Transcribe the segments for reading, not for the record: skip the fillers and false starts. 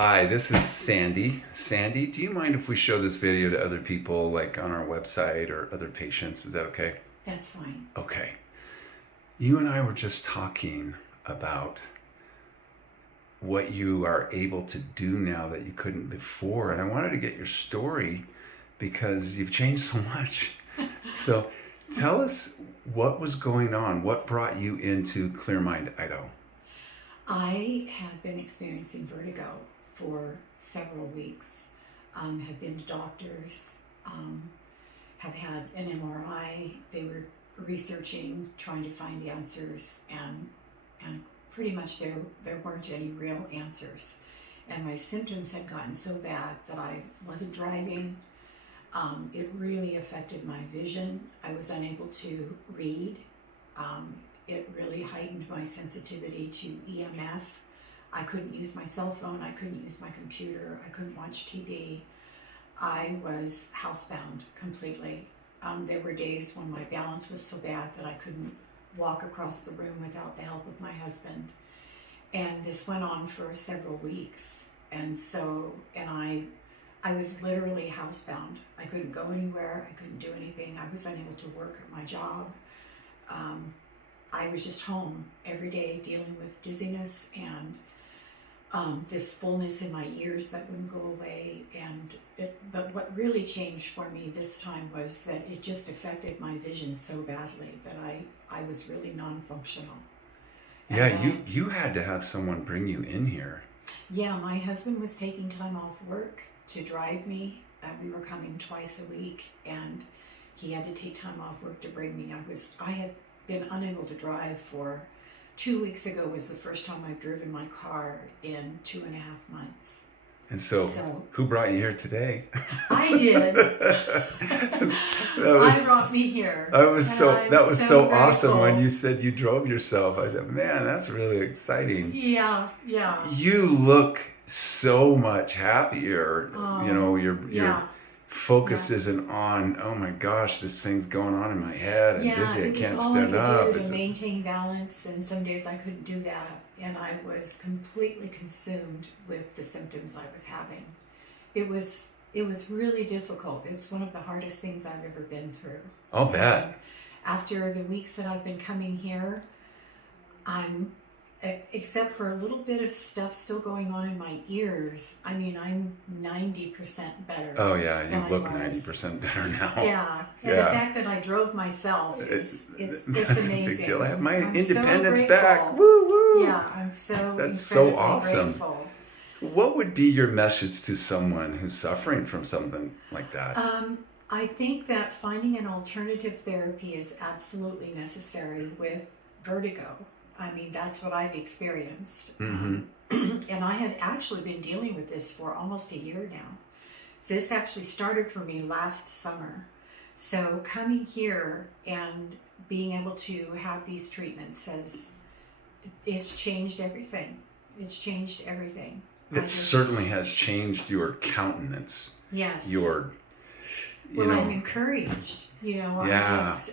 Hi, this is Sandy. Sandy, do you mind if we show this video to other people, like on our website or other patients? Is that okay? That's fine. Okay. You and I were just talking about what you are able to do now that you couldn't before. And I wanted to get your story because you've changed so much. So tell us what was going on. What brought you into Clear Mind Idaho? I have been experiencing vertigo for several weeks. Have been to doctors, have had an MRI. They were researching, trying to find answers, and pretty much there weren't any real answers. And my symptoms had gotten so bad that I wasn't driving. It really affected my vision. I was unable to read. It really heightened my sensitivity to EMF. I couldn't use my cell phone. I couldn't use my computer. I couldn't watch TV. I was housebound completely. There were days when my balance was so bad that I couldn't walk across the room without the help of my husband. And this went on for several weeks. And I was literally housebound. I couldn't go anywhere. I couldn't do anything. I was unable to work at my job. I was just home every day dealing with dizziness and this fullness in my ears that wouldn't go away. But what really changed for me this time was that it just affected my vision so badly that I was really non-functional. Yeah, you had to have someone bring you in here. Yeah, my husband was taking time off work to drive me. We were coming twice a week, and he had to take time off work to bring me. I had been unable to drive for 2 weeks ago was the first time I've driven my car in 2.5 months. And so who brought you here today? I did. I brought me here. That was so grateful. awesome when you said you drove yourself. I thought, man, that's really exciting. Yeah. You look so much happier. Your focus isn't on, oh my gosh, this thing's going on in my head. I'm dizzy, I can't stand up. It was all I could do to maintain balance, and some days I couldn't do that, and I was completely consumed with the symptoms I was having. It was really difficult. It's one of the hardest things I've ever been through. I'll bet. After the weeks that I've been coming here, except for a little bit of stuff still going on in my ears, I'm 90% better. Oh yeah, you look 90% better now. Yeah, and the fact that I drove myself, it's that's amazing. A big deal. I have my independence so back. Woo woo. Yeah, I'm so That's so awesome. Grateful. What would be your message to someone who's suffering from something like that? I think that finding an alternative therapy is absolutely necessary with vertigo. That's what I've experienced. Mm-hmm. And I had actually been dealing with this for almost a year now. So this actually started for me last summer. So coming here and being able to have these treatments it's changed everything. It's changed everything. It certainly has changed your countenance. Yes. I'm encouraged.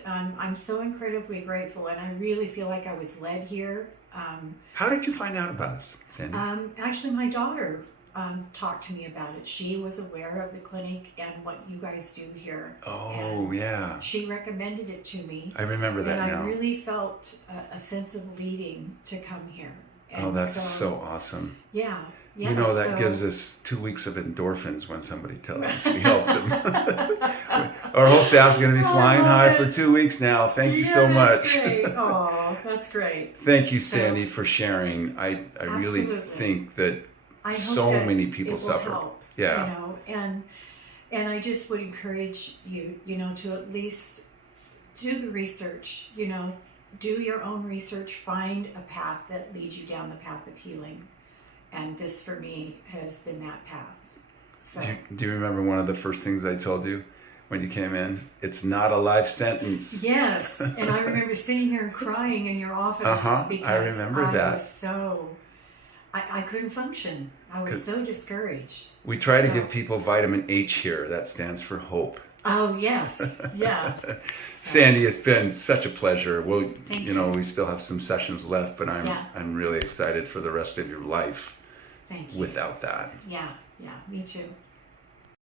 I'm so incredibly grateful, and I really feel like I was led here. How did you find out about us, Sandy? Actually, my daughter talked to me about it. She was aware of the clinic and what you guys do here. Oh, yeah. She recommended it to me. I remember that now. And I really felt a sense of leading to come here. And that's so awesome. Yeah. That gives us 2 weeks of endorphins when somebody tells us we helped them. Our whole staff's going to be flying high for 2 weeks now. Thank you so much. That's great. Oh, that's great. Thank you, Sandy, for sharing. I really think that so many people suffer. Help, yeah. And I just would encourage you, to at least do the research, do your own research, find a path that leads you down the path of healing. And this, for me, has been that path. So. Do you remember one of the first things I told you when you came in? It's not a life sentence. Yes, and I remember sitting here and crying in your office because I remember that. Was I couldn't function. I was so discouraged. We try to give people vitamin H here. That stands for hope. Oh, yes. Yeah. Sandy, it's been such a pleasure. Well, Thank you. We still have some sessions left, but I'm really excited for the rest of your life Thank you. without that. Yeah, me too.